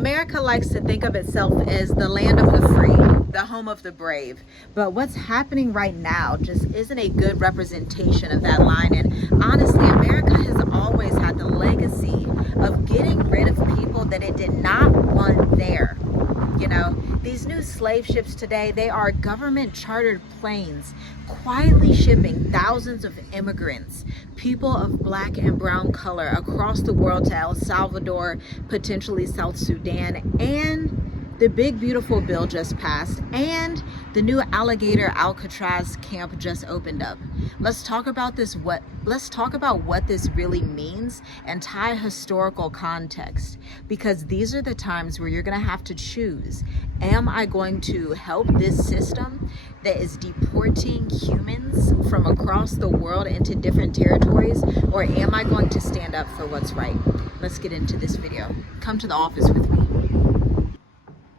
America likes to think of itself as the land of the free, the home of the brave. But what's happening right now just isn't a good representation of that line. And honestly, America has always had the legacy of getting rid of people that it did not want there. You know, these new slave ships today, they are government chartered planes quietly shipping thousands of immigrants, people of black and brown color, across the world to El Salvador, potentially South Sudan, and the big beautiful bill just passed, and the new Alligator Alcatraz camp just opened up. Let's talk about what this really means and tie historical context, because these are the times where you're going to have to choose. Am I going to help this system that is deporting humans from across the world into different territories, or am I going to stand up for what's right? Let's get into this video. Come to the office with me.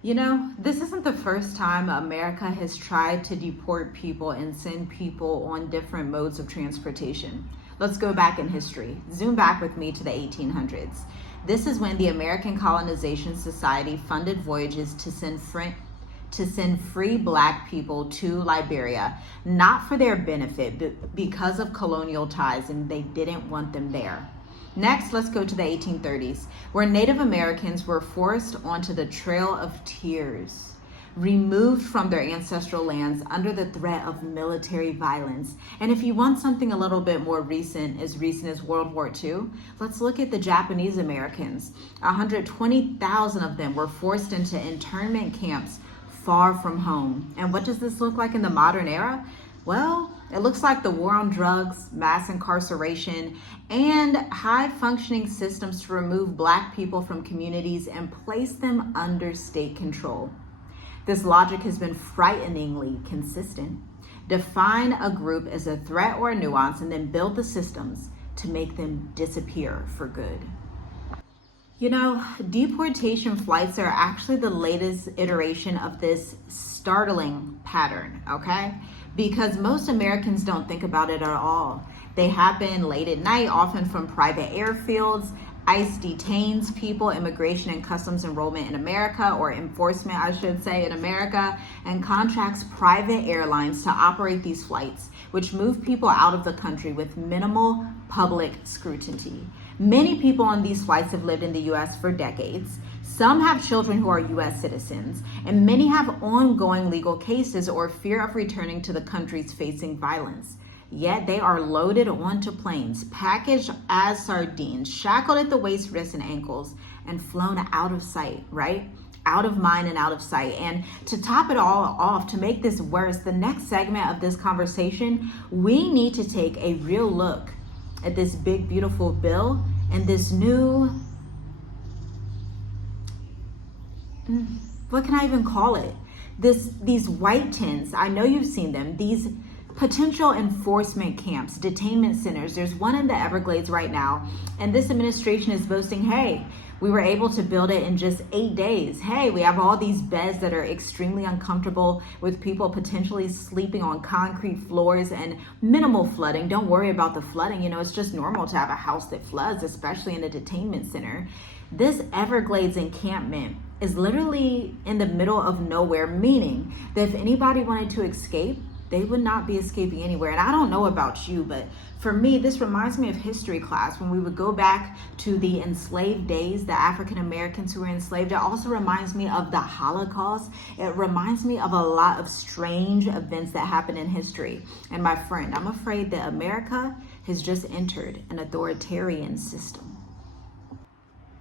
You know, this isn't the first time America has tried to deport people and send people on different modes of transportation. Let's go back in history. Zoom back with me to the 1800s. This is when the American Colonization Society funded voyages to send free black people to Liberia, not for their benefit, but because of colonial ties, and they didn't want them there. Next, let's go to the 1830s, where Native Americans were forced onto the Trail of Tears, removed from their ancestral lands under the threat of military violence. And if you want something a little bit more recent as World War II, let's look at the Japanese Americans. 120,000 of them were forced into internment camps far from home. And what does this look like in the modern era? Well, it looks like the war on drugs, mass incarceration, and high-functioning systems to remove black people from communities and place them under state control. This logic has been frighteningly consistent. Define a group as a threat or a nuance, and then build the systems to make them disappear for good. You know, deportation flights are actually the latest iteration of this startling pattern, okay? Because most Americans don't think about it at all. They happen late at night, often from private airfields. ICE detains people, Immigration and Customs Enrollment in America, or enforcement, I should say, in America, and contracts private airlines to operate these flights, which move people out of the country with minimal public scrutiny. Many people on these flights have lived in the US for decades. Some have children who are US citizens, and many have ongoing legal cases or fear of returning to the countries facing violence. Yet they are loaded onto planes, packaged as sardines, shackled at the waist, wrists, and ankles, and flown out of sight, right? Out of mind and out of sight. And to top it all off, to make this worse, the next segment of this conversation, we need to take a real look at this big, beautiful bill and this new, what can I even call it? These white tents, I know you've seen them, these potential enforcement camps, detainment centers. There's one in the Everglades right now, and this administration is boasting, hey, we were able to build it in just 8 days. Hey, we have all these beds that are extremely uncomfortable, with people potentially sleeping on concrete floors, and minimal flooding. Don't worry about the flooding. You know, it's just normal to have a house that floods, especially in a detainment center. This Everglades encampment is literally in the middle of nowhere, meaning that if anybody wanted to escape, they would not be escaping anywhere. And I don't know about you, but for me, this reminds me of history class when we would go back to the enslaved days, the African Americans who were enslaved. It also reminds me of the Holocaust. It reminds me of a lot of strange events that happened in history. And my friend, I'm afraid that America has just entered an authoritarian system.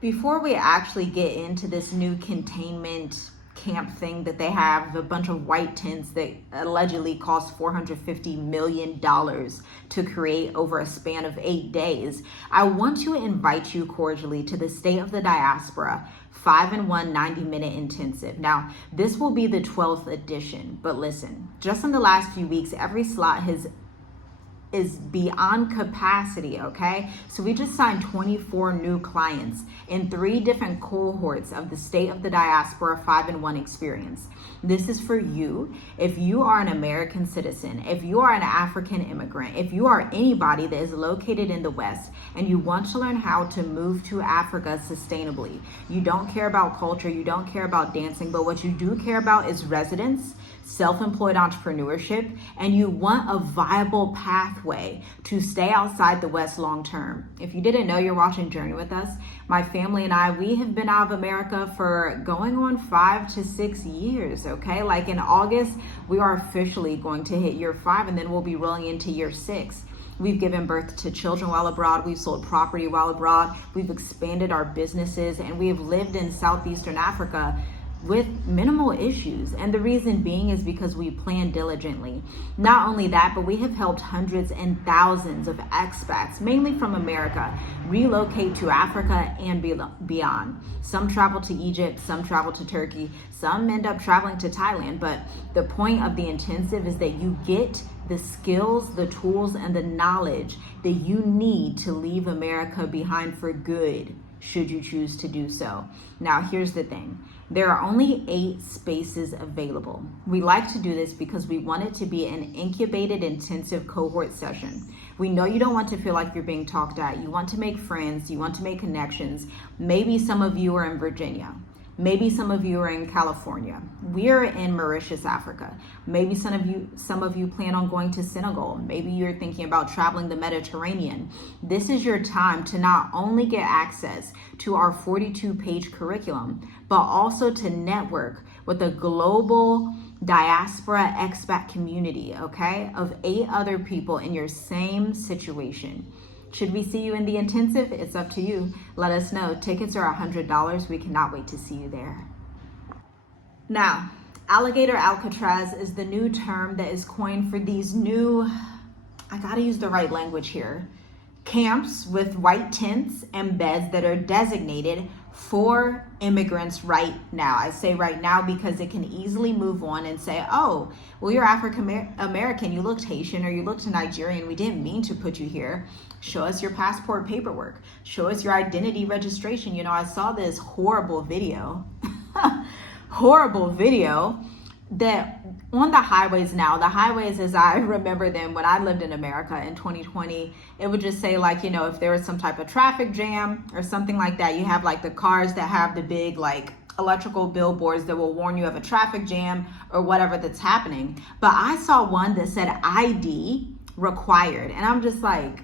Before we actually get into this new containment camp thing that they have, a bunch of white tents that allegedly cost $450 million to create over a span of 8 days, I want to invite you cordially to the State of the Diaspora 5-in-1 90-minute intensive. Now, this will be the 12th edition, but listen, just in the last few weeks, every slot has is beyond capacity, okay? So we just signed 24 new clients in 3 different cohorts of the State of the Diaspora 5-in-1 experience. This is for you. If you are an American citizen, if you are an African immigrant, if you are anybody that is located in the West and you want to learn how to move to Africa sustainably, you don't care about culture, you don't care about dancing, but what you do care about is residence, self-employed entrepreneurship, and you want a viable pathway to stay outside the West long term. If you didn't know, you're watching Journey with us. My family and I, we have been out of America for going on 5 to 6 years, okay? Like in August, we are officially going to hit year 5, and then we'll be rolling into year 6. We've given birth to children while abroad. We've sold property while abroad. We've expanded our businesses, and we have lived in Southeastern Africa with minimal issues. And the reason being is because we plan diligently. Not only that, but we have helped hundreds and thousands of expats, mainly from America, relocate to Africa and beyond. Some travel to Egypt, some travel to Turkey, some end up traveling to Thailand. But the point of the intensive is that you get the skills, the tools, and the knowledge that you need to leave America behind for good, should you choose to do so. Now, here's the thing. There are only 8 spaces available. We like to do this because we want it to be an incubated intensive cohort session. We know you don't want to feel like you're being talked at. You want to make friends. You want to make connections. Maybe some of you are in Virginia. Maybe some of you are in California. We're in Mauritius, Africa. Maybe some of you plan on going to Senegal. Maybe you're thinking about traveling the Mediterranean. This is your time to not only get access to our 42-page curriculum, but also to network with a global diaspora expat community, okay, of 8 other people in your same situation. Should we see you in the intensive? It's up to you. Let us know. Tickets are $100. We cannot wait to see you there. Now, Alligator Alcatraz is the new term that is coined for these new, I gotta use the right language here, camps with white tents and beds that are designated for immigrants right now. I say right now because it can easily move on and say, oh, well, you're African American, you looked Haitian or you looked Nigerian, we didn't mean to put you here. Show us your passport paperwork. Show us your identity registration. You know, I saw this horrible video, that on the highways now, the highways as I remember them when I lived in America in 2020, it would just say like, you know, if there was some type of traffic jam or something like that, you have like the cars that have the big like electrical billboards that will warn you of a traffic jam or whatever that's happening. But I saw one that said ID required. And I'm just like,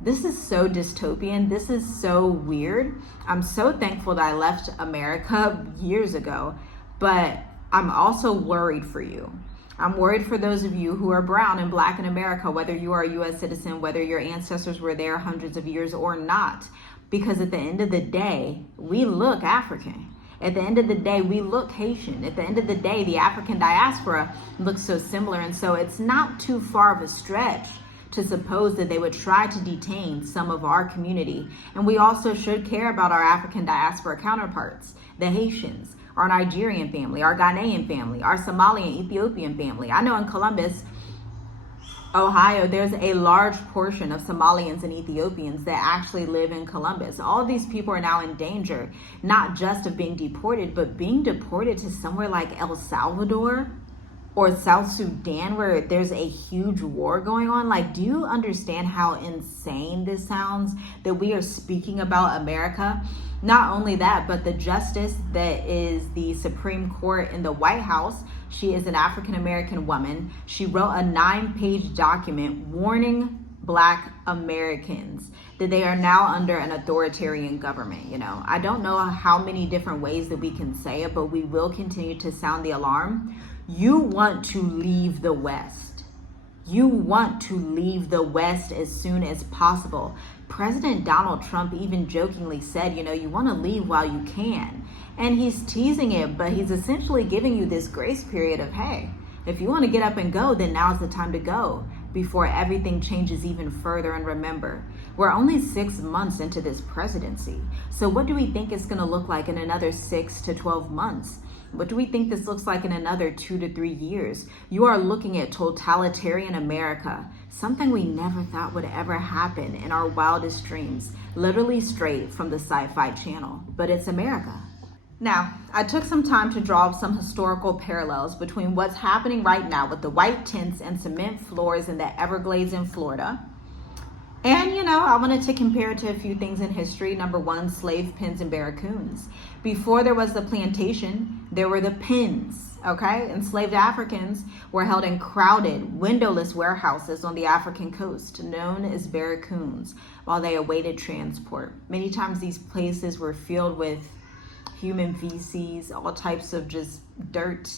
this is so dystopian. This is so weird. I'm so thankful that I left America years ago, but I'm also worried for you. I'm worried for those of you who are brown and black in America, whether you are a U.S. citizen, whether your ancestors were there hundreds of years or not, because at the end of the day, we look African. At the end of the day, we look Haitian. At the end of the day, the African diaspora looks so similar. And so it's not too far of a stretch to suppose that they would try to detain some of our community. And we also should care about our African diaspora counterparts, the Haitians, our Nigerian family, our Ghanaian family, our Somali and Ethiopian family. I know in Columbus, Ohio, there's a large portion of Somalians and Ethiopians that actually live in Columbus. All of these people are now in danger, not just of being deported, but being deported to somewhere like El Salvador or South Sudan, where there's a huge war going on. Like, do you understand how insane this sounds that we are speaking about America? Not only that, but the justice that is the Supreme Court in the White House, she is an African-American woman. She wrote a 9-page document warning Black Americans that they are now under an authoritarian government. You know, I don't know how many different ways that we can say it, but we will continue to sound the alarm. You want to leave the West. You want to leave the West as soon as possible. President Donald Trump even jokingly said, you know, you want to leave while you can. And he's teasing it, but he's essentially giving you this grace period of, hey, if you want to get up and go, then now's the time to go before everything changes even further. And remember, we're only 6 months into this presidency. So what do we think it's going to look like in another 6 to 12 months? What do we think this looks like in another 2 to 3 years? You are looking at totalitarian America, something we never thought would ever happen in our wildest dreams, literally straight from the Sci-Fi Channel. But it's America. Now, I took some time to draw some historical parallels between what's happening right now with the white tents and cement floors in the Everglades in Florida. And, I wanted to compare it to a few things in history. Number one, slave pens and barracoons. Before there was the plantation, there were the pens, okay? Enslaved Africans were held in crowded, windowless warehouses on the African coast, known as barracoons, while they awaited transport. Many times these places were filled with human feces, all types of just dirt,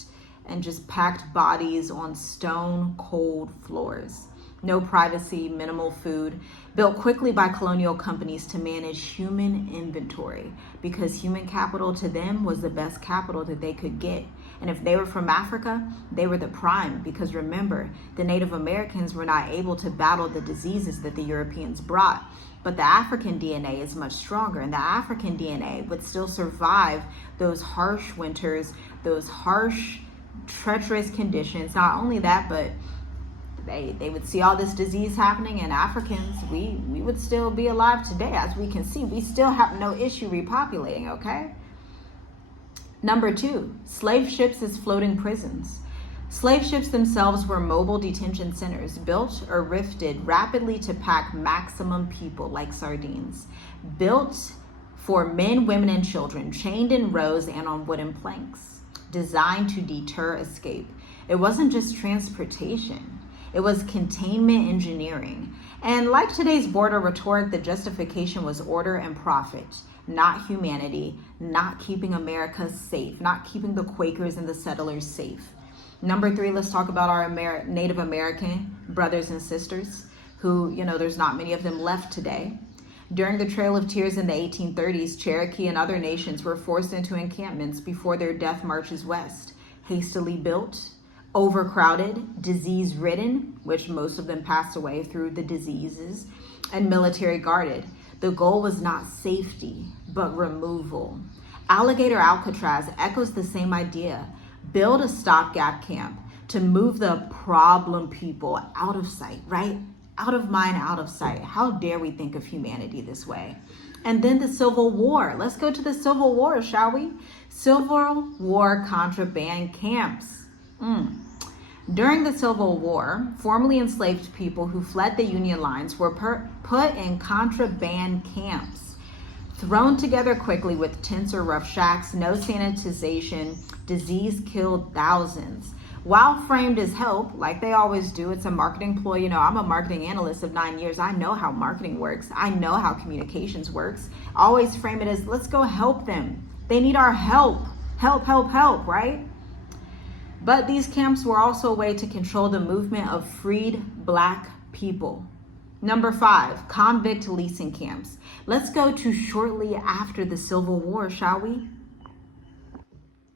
and just packed bodies on stone cold floors. No privacy, minimal food, built quickly by colonial companies to manage human inventory, because human capital to them was the best capital that they could get. And if they were from Africa, they were the prime, because remember, the Native Americans were not able to battle the diseases that the Europeans brought. But the African DNA is much stronger, and the African DNA would still survive those harsh winters, those harsh, treacherous conditions. Not only that, but they would see all this disease happening, and Africans, we would still be alive today. As we can see, we still have no issue repopulating, okay? Number two, slave ships as floating prisons. Slave ships themselves were mobile detention centers built or rifted rapidly to pack maximum people like sardines. Built for men, women, and children, chained in rows and on wooden planks, designed to deter escape. It wasn't just transportation. It was containment engineering. And like today's border rhetoric, the justification was order and profit, not humanity, not keeping America safe, not keeping the Quakers and the settlers safe. Number three, let's talk about our Native American brothers and sisters who, there's not many of them left today. During the Trail of Tears in the 1830s, Cherokee and other nations were forced into encampments before their death marches west. Hastily built, overcrowded, disease-ridden, which most of them passed away through the diseases, and military guarded. The goal was not safety, but removal. Alligator Alcatraz echoes the same idea. Build a stopgap camp to move the problem people out of sight, right? Out of mind, out of sight. How dare we think of humanity this way? And then the Civil War. Let's go to the Civil War, shall we? Civil War contraband camps. During the Civil War, formerly enslaved people who fled the Union lines were put in contraband camps, thrown together quickly with tents or rough shacks, no sanitization, disease killed thousands. While framed as help, like they always do, it's a marketing ploy. I'm a marketing analyst of 9 years. I know how marketing works. I know how communications works. Always frame it as, let's go help them. They need our help. Help, help, help, right? But these camps were also a way to control the movement of freed Black people. Number five, convict leasing camps. Let's go to shortly after the Civil War, shall we?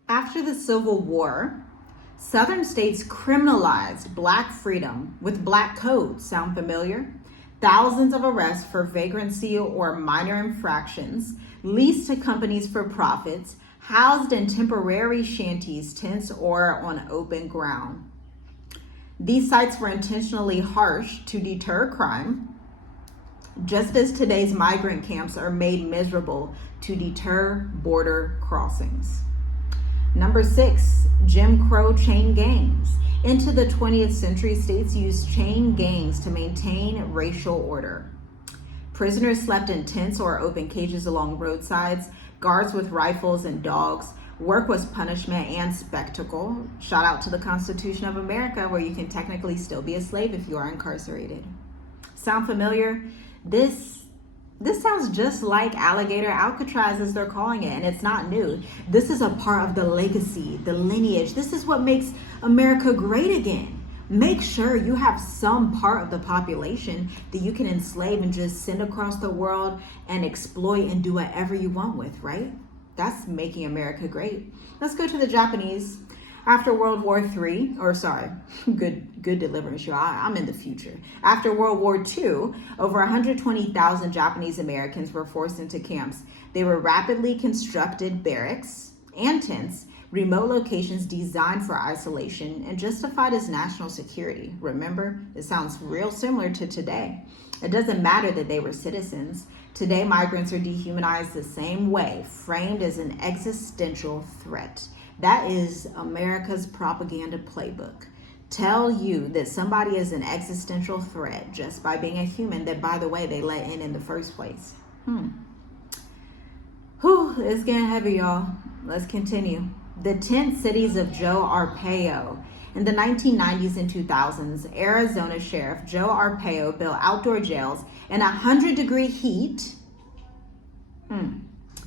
After the Civil War, Southern states criminalized Black freedom with Black codes. Sound familiar? Thousands of arrests for vagrancy or minor infractions, leased to companies for profits, housed in temporary shanties, tents, or on open ground. These sites were intentionally harsh to deter crime, just as today's migrant camps are made miserable to deter border crossings. Number six, Jim Crow chain gangs. Into the 20th century, states used chain gangs to maintain racial order. Prisoners slept in tents or open cages along roadsides, guards with rifles and dogs. Work was punishment and spectacle. Shout out to the Constitution of America, where you can technically still be a slave if you are incarcerated. Sound familiar? This sounds just like Alligator Alcatraz, as they're calling it, and it's not new. This is a part of the legacy, the lineage. This is what makes America great again. Make sure you have some part of the population that you can enslave and just send across the world and exploit and do whatever you want with, right? That's making America great. Let's go to the Japanese. After World War III, good deliverance, y'all. I'm in the future. After World War II, over 120,000 Japanese Americans were forced into camps. They were rapidly constructed barracks and tents, remote locations designed for isolation and justified as national security. Remember, it sounds real similar to today. It doesn't matter that they were citizens. Today, migrants are dehumanized the same way, framed as an existential threat. That is America's propaganda playbook. Tell you that somebody is an existential threat just by being a human that, by the way, they let in the first place. Whew, it's getting heavy, y'all. Let's continue. The tent cities of Joe Arpaio. In the 1990s and 2000s, Arizona Sheriff Joe Arpaio built outdoor jails in 100-degree heat.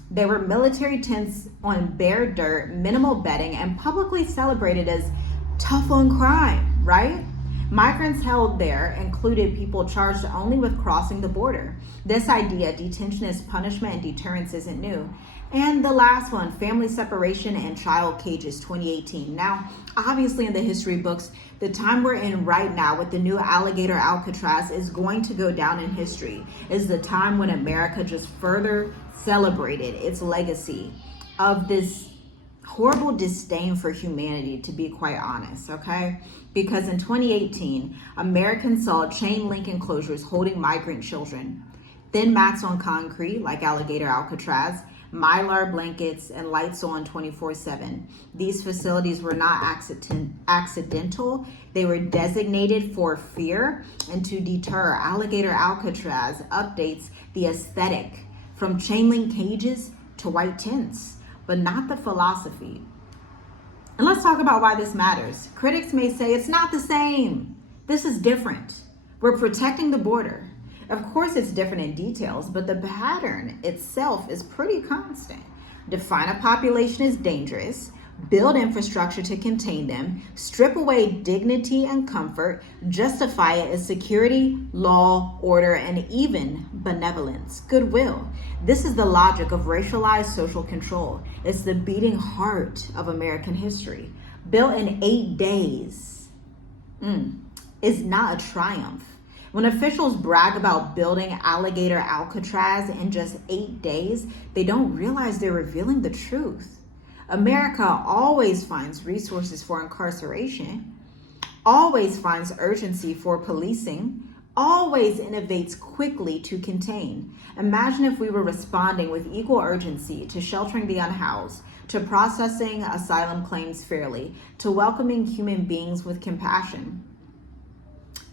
They were military tents on bare dirt, minimal bedding, and publicly celebrated as tough on crime, right? Migrants held there included people charged only with crossing the border. This idea, detention as punishment and deterrence, isn't new. And the last one, family separation and child cages, 2018. Now, obviously in the history books, the time we're in right now with the new Alligator Alcatraz is going to go down in history. Is the time when America just further celebrated its legacy of this horrible disdain for humanity, to be quite honest, okay? Because in 2018, Americans saw chain link enclosures holding migrant children, thin mats on concrete like Alligator Alcatraz, Mylar blankets, and lights on 24/7. These facilities were not accidental. They were designated for fear and to deter. Alligator Alcatraz updates the aesthetic from chain link cages to white tents, but not the philosophy. And let's talk about why this matters. Critics may say it's not the same. This is different. We're protecting the border. Of course, it's different in details, but the pattern itself is pretty constant. Define a population as dangerous, build infrastructure to contain them, strip away dignity and comfort, justify it as security, law, order, and even benevolence, goodwill. This is the logic of racialized social control. It's the beating heart of American history. Built in 8 days is not a triumph. When officials brag about building Alligator Alcatraz in just 8 days, they don't realize they're revealing the truth. America always finds resources for incarceration, always finds urgency for policing, always innovates quickly to contain. Imagine if we were responding with equal urgency to sheltering the unhoused, to processing asylum claims fairly, to welcoming human beings with compassion.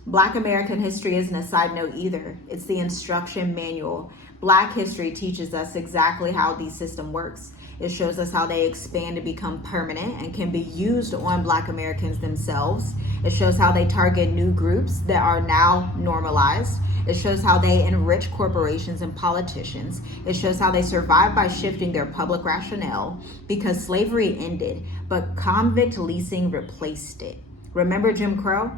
Black American history isn't a side note either. It's the instruction manual. Black history teaches us exactly how the system works. It shows us how they expand to become permanent and can be used on Black Americans themselves. It shows how they target new groups that are now normalized. It shows how they enrich corporations and politicians. It shows how they survive by shifting their public rationale because slavery ended, but convict leasing replaced it. Remember Jim Crow?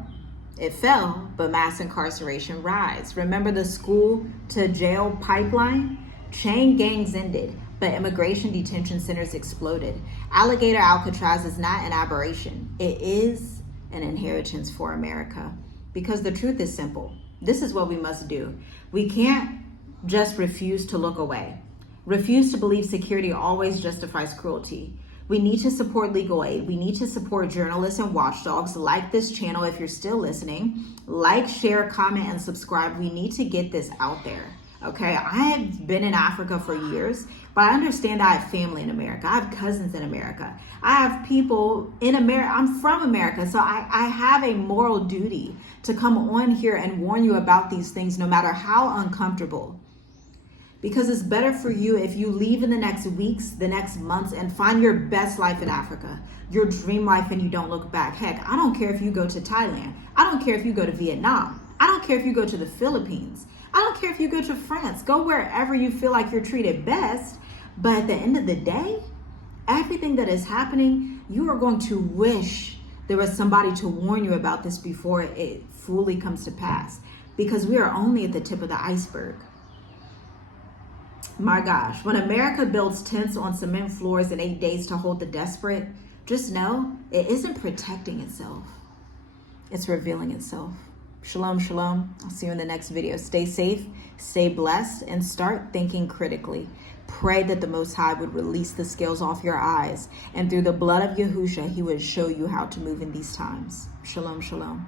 It fell, but mass incarceration rise. Remember the school to jail pipeline? Chain gangs ended, but immigration detention centers exploded. Alligator Alcatraz is not an aberration. It is an inheritance for America. Because the truth is simple. This is what we must do. We can't just refuse to look away. Refuse to believe security always justifies cruelty. We need to support legal aid. We need to support journalists and watchdogs. Like this channel if you're still listening. Like, share, comment, and subscribe. We need to get this out there. Okay, I have been in Africa for years, but I understand I have family in America. I have cousins in America. I have people in America. I'm from America, so I have a moral duty to come on here and warn you about these things no matter how uncomfortable. Because it's better for you if you leave in the next weeks, the next months, and find your best life in Africa, your dream life, and you don't look back. Heck, I don't care if you go to Thailand. I don't care if you go to Vietnam. I don't care if you go to the Philippines. I don't care if you go to France. Go wherever you feel like you're treated best. But at the end of the day, everything that is happening, you are going to wish there was somebody to warn you about this before it fully comes to pass. Because we are only at the tip of the iceberg. My gosh, when America builds tents on cement floors in 8 days to hold the desperate, just know it isn't protecting itself. It's revealing itself. Shalom, shalom. I'll see you in the next video. Stay safe, stay blessed, and start thinking critically. Pray that the Most High would release the scales off your eyes, and through the blood of Yahusha, he would show you how to move in these times. Shalom, shalom.